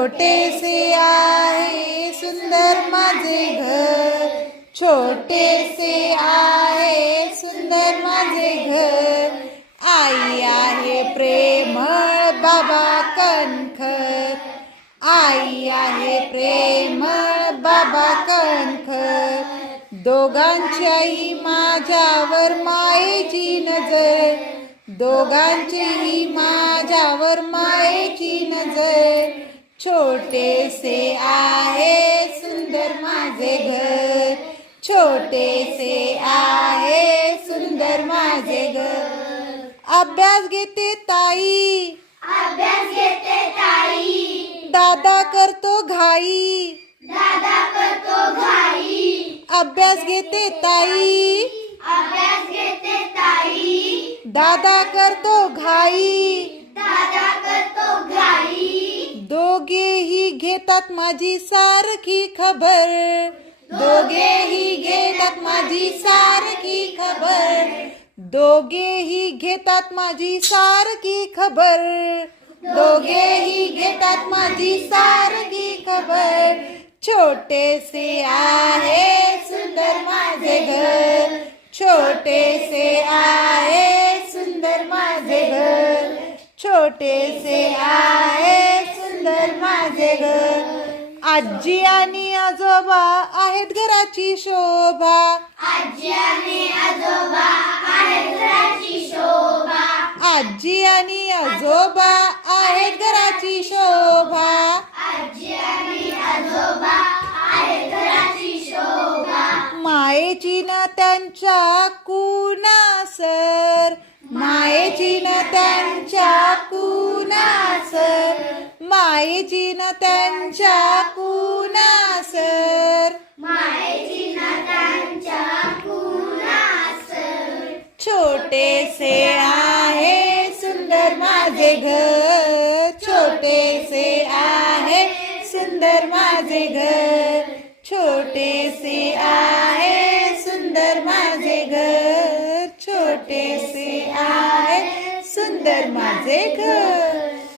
छोटेसे आहे सुंदर माझे घर, छोटेसे आहे सुंदर माझे घर. आई आहे प्रेमळ, बाबा कणखर. आई आहे प्रेमळ, बाबा कणखर. दोघांच्याही माझ्यावर मायेची नजर, दोघांचीही माझ्यावर मायेची नजर. छोटेसे आहे सुंदर माझे घर, छोटेसे आहे सुंदर माझे घर. अभ्यास घेते ताई, अभ्यास घेते ताई, दादा करतो घाई, दादा करतो घाई. अभ्यास घेते ताई, अभ्यास घेते ताई, दादा करतो घाई. दादा करतो घाई. दोघेही घेतात माझी सारखी खबर, दोघेही घेतात माझी सारखी खबर. दोघेही घेतात माझी सारखी खबर, दोघेही घेतात माझी सारखी खबर. छोटेसे आहे सुंदर माझे घर, छोटेसे आहे सुंदर माझे घर, छोटेसे आहे सुंदर माझे घर. आजी आणि आजोबा आहेत घराची शोभा, आजी आणि आजोबा आहेत घराची शोभा, आजी आणि आजोबा आहेत घराची शोभा. आजी आणि आजोबा आहेत घराची शोभा. मायेची न त्यांच्या कुणासर, मायेची न त्यांच्या कुणासर, मायेची न त्यांच्या कुणासर. मायेची ना त्यांच्या कुणासर. छोटेसे आहे सुंदर माझे घर, छोटेसे आहे सुंदर माझे घर, छोटेसे आहे सुंदर माझे घर, छोटेसे आहे सुंदर माझे घर.